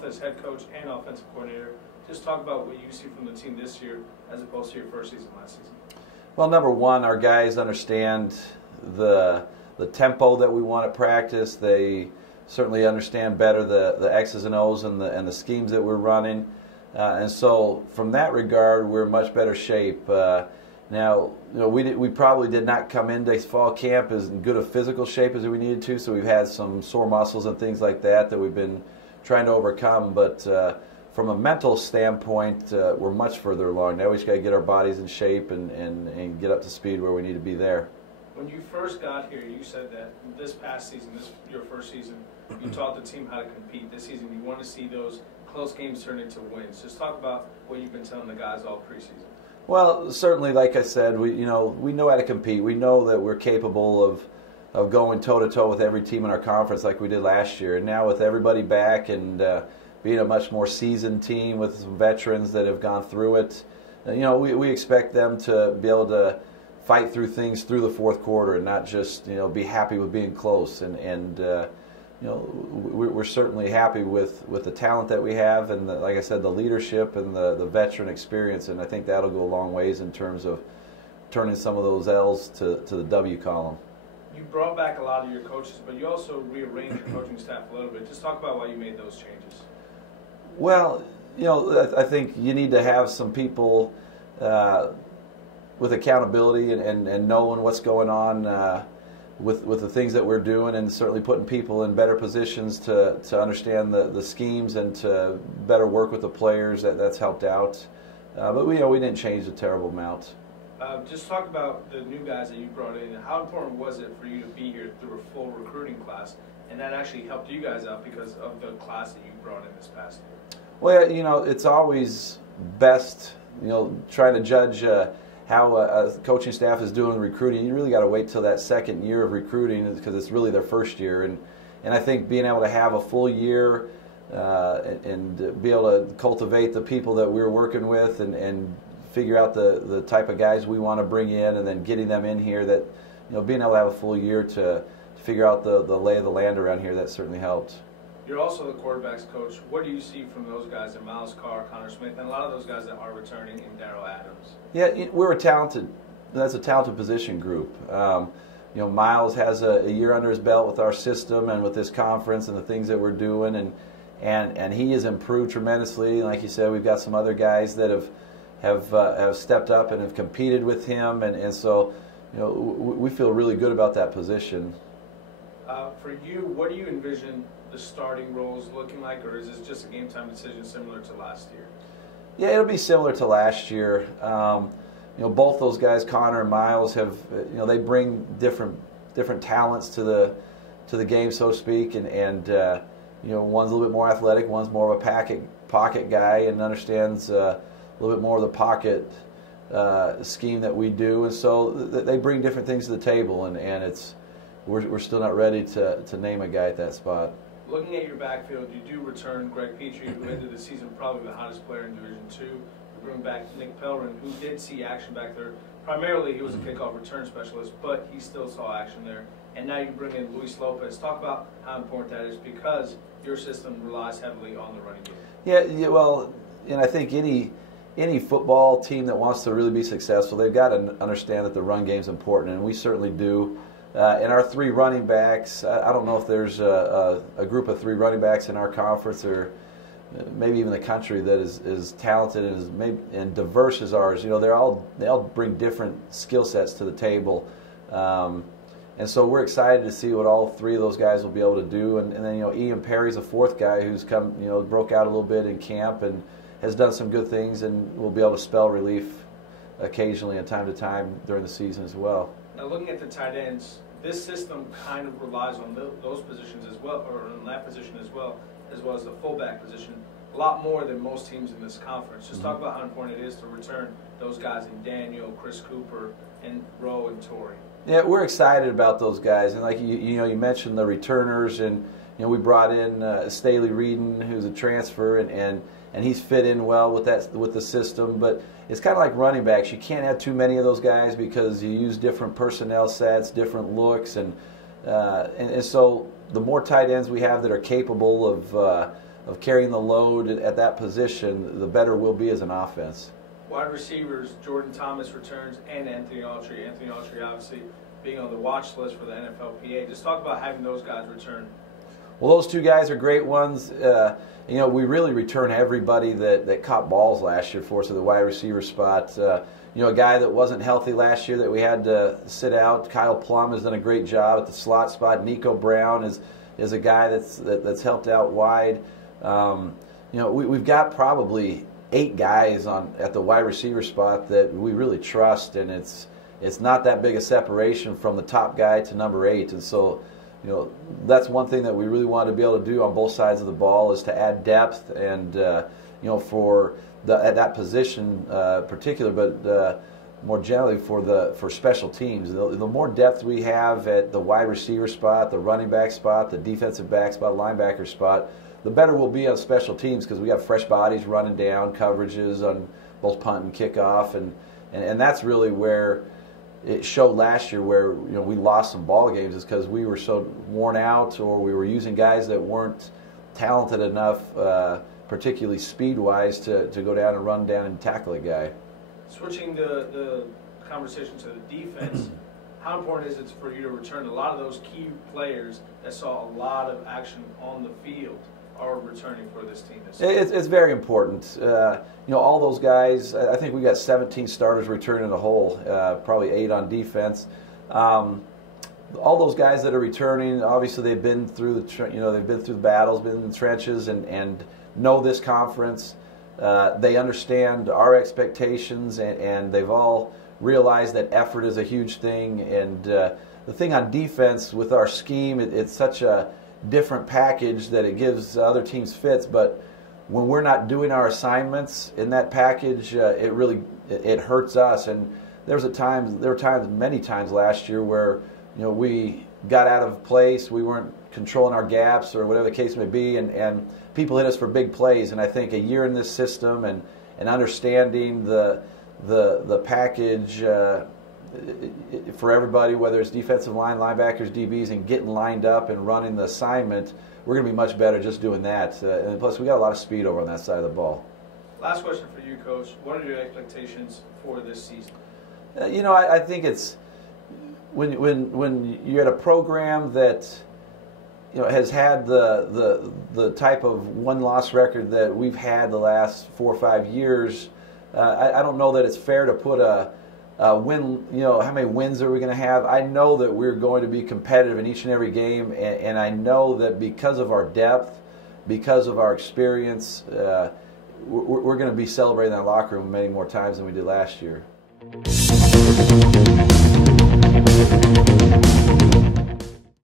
both as head coach and offensive coordinator. Just talk about what you see from the team this year as opposed to your first season last season. Well, number one, our guys understand the tempo that we want to practice. They certainly understand better the X's and O's and the schemes that we're running. And so from that regard, we're in much better shape. Now, we probably did not come into fall camp as good a physical shape as we needed to, so we've had some sore muscles and things like that we've been trying to overcome. But from a mental standpoint, we're much further along. Now we just got to get our bodies in shape and get up to speed where we need to be there. When you first got here, you said that this past season, your first season, you taught the team how to compete. This season, you want to see those close games turn into wins. Just talk about what you've been telling the guys all preseason. Well, certainly, like I said, we know how to compete. We know that we're capable of going toe-to-toe with every team in our conference like we did last year. And now with everybody back and being a much more seasoned team with some veterans that have gone through it, we expect them to be able to fight through things through the fourth quarter and not just be happy with being close. And we're certainly happy with the talent that we have and like I said, the leadership and the veteran experience, and I think that'll go a long ways in terms of turning some of those L's to the W column. You brought back a lot of your coaches, but you also rearranged your coaching staff a little bit. Just talk about why you made those changes. Well, I think you need to have some people with accountability and knowing what's going on with the things that we're doing, and certainly putting people in better positions to understand the schemes and to better work with the players. That's helped out. But we didn't change a terrible amount. Just talk about the new guys that you brought in. How important was it for you to be here through a full recruiting class, and that actually helped you guys out because of the class that you brought in this past year? Well, it's always best, trying to judge how a coaching staff is doing recruiting. You really got to wait till that second year of recruiting because it's really their first year. And I think being able to have a full year and be able to cultivate the people that we're working with and figure out the type of guys we want to bring in, and then getting them in here, that being able to have a full year to figure out the lay of the land around here, that certainly helped. You're also the quarterbacks coach. What do you see from those guys, and Miles Carr, Connor Smith, and a lot of those guys that are returning, in Darrell Adams? Yeah, we're that's a talented position group. Miles has a year under his belt with our system and with this conference and the things that we're doing, and he has improved tremendously. Like you said, we've got some other guys that have stepped up and have competed with him, and so we feel really good about that position. For you, what do you envision the starting roles looking like, or is this just a game time decision similar to last year? Yeah, it'll be similar to last year. Both those guys, Connor and Miles, have they bring different talents to the game, so to speak, and one's a little bit more athletic, one's more of a pocket guy and understands a little bit more of the pocket scheme that we do, and so they bring different things to the table, and we're still not ready to name a guy at that spot. Looking at your backfield, you do return Greg Petrie, who ended the season probably the hottest player in Division II. You bring back Nick Pellerin, who did see action back there. Primarily, he was a kickoff return specialist, but he still saw action there. And now you bring in Luis Lopez. Talk about how important that is, because your system relies heavily on the running game. Yeah, well, I think any football team that wants to really be successful, they've got to understand that the run game is important, and we certainly do. And our three running backs, I don't know if there's a group of three running backs in our conference or maybe even the country that is talented and diverse as ours. They all bring different skill sets to the table, and so we're excited to see what all three of those guys will be able to do. And then Ian Perry's a fourth guy who's come broke out a little bit in camp and has done some good things, and will be able to spell relief occasionally and time to time during the season as well. Now, looking at the tight ends, this system kind of relies on those positions as well, or on that position as well as the fullback position, a lot more than most teams in this conference. Just talk about how important it is to return those guys in Daniel, Chris Cooper, and Rowe and Torrey. Yeah, we're excited about those guys, and like you mentioned the returners, and we brought in Staley Reedon, who's a transfer, and he's fit in well with the system. But it's kind of like running backs. You can't have too many of those guys because you use different personnel sets, different looks, and so the more tight ends we have that are capable of carrying the load at that position, the better we'll be as an offense. Wide receivers, Jordan Thomas returns, and Anthony Autry. Anthony Autry obviously being on the watch list for the NFLPA. Just talk about having those guys return. Well, those two guys are great ones. You know, we really return everybody that caught balls last year for us at the wide receiver spot. You know, a guy that wasn't healthy last year that we had to sit out, Kyle Plum, has done a great job at the slot spot. Nico Brown is a guy that's helped out wide. You know, we've got probably 8 guys at the wide receiver spot that we really trust, and it's not that big a separation from the top guy to number 8. And so, you know, that's one thing that we really want to be able to do on both sides of the ball, is to add depth and you know, for at that position particular, but more generally for special teams. The more depth we have at the wide receiver spot, the running back spot, the defensive back spot, linebacker spot, the better we'll be on special teams, because we got fresh bodies running down coverages on both punt and kickoff, and that's really where it showed last year, where, you know, we lost some ball games, is because we were so worn out, or we were using guys that weren't talented enough, particularly speed-wise, to go down and run down and tackle a guy. Switching the conversation to the defense, how important is it for you to return a lot of those key players that saw a lot of action on the field are returning for this team this year? It's very important. You know, all those guys, I think we got 17 starters returning in the whole, probably 8 on defense. All those guys that are returning, obviously they've been through they've been through the battles, been in the trenches, and know this conference. They understand our expectations, and they've all realized that effort is a huge thing. And the thing on defense with our scheme, it's such a different package that it gives other teams fits, but when we're not doing our assignments in that package, it really hurts us. And there were times, many times last year, where, you know, we got out of place, we weren't controlling our gaps, or whatever the case may be, and people hit us for big plays. And I think a year in this system and understanding the package for everybody, whether it's defensive line, linebackers, DBs, and getting lined up and running the assignment, we're going to be much better just doing that. And plus, we got a lot of speed over on that side of the ball. Last question for you, Coach. What are your expectations for this season? You know, I think it's when you're at a program that, you know, has had the type of one-loss record that we've had the last 4 or 5 years. I don't know that it's fair to put a win, you know, how many wins are we going to have? I know that we're going to be competitive in each and every game, and I know that because of our depth, because of our experience, we're going to be celebrating that locker room many more times than we did last year.